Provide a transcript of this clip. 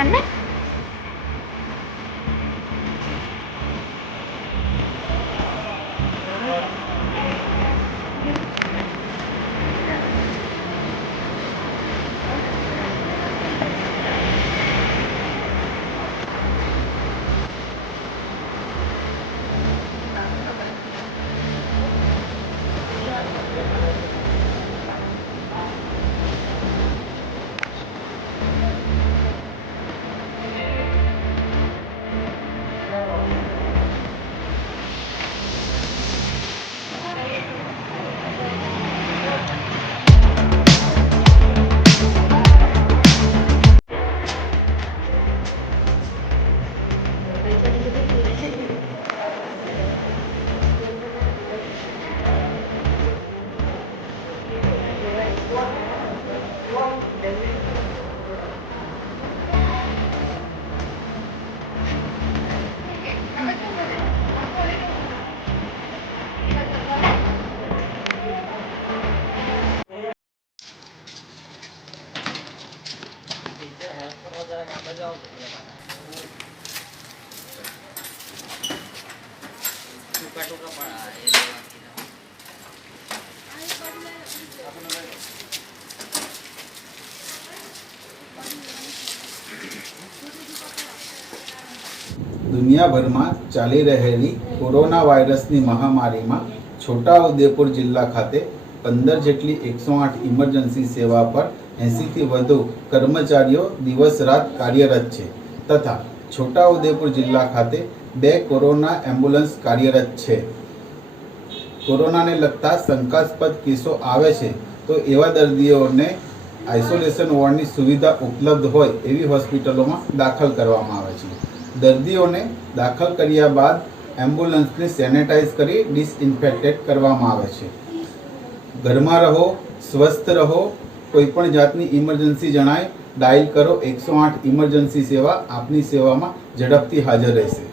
અને દુનિયાભરમાં ચાલી રહેલી કોરોના વાયરસની મહામારીમાં છોટાઉદેપુર જિલ્લા ખાતે 15 જેટલી 108 ઇમરજન્સી સેવા પર 80થી વધુ કર્મચારીઓ દિવસ રાત કાર્યરત છે તથા છોટાઉદેપુર જિલ્લા ખાતે 2 કોરોના એમ્બ્યુલન્સ કાર્યરત છે. કોરોનાને લગતા શંકાસ્પદ કેસો આવે છે તો એવા દર્દીઓને આઇસોલેશન વોર્ડની સુવિધા ઉપલબ્ધ હોય એવી હોસ્પિટલોમાં દાખલ કરવામાં આવે છે. દર્દીઓને દાખલ કર્યા બાદ એમ્બ્યુલન્સને સેનેટાઈઝ કરી ડિસઇન્ફેક્ટેડ કરવામાં આવે છે. ઘરમાં રહો, સ્વસ્થ રહો. કોઈપણ જાતની ઇમરજન્સી જણાય ડાયલ કરો 108 ઇમરજન્સી સેવા આપની સેવામાં ઝડપથી હાજર રહેશે.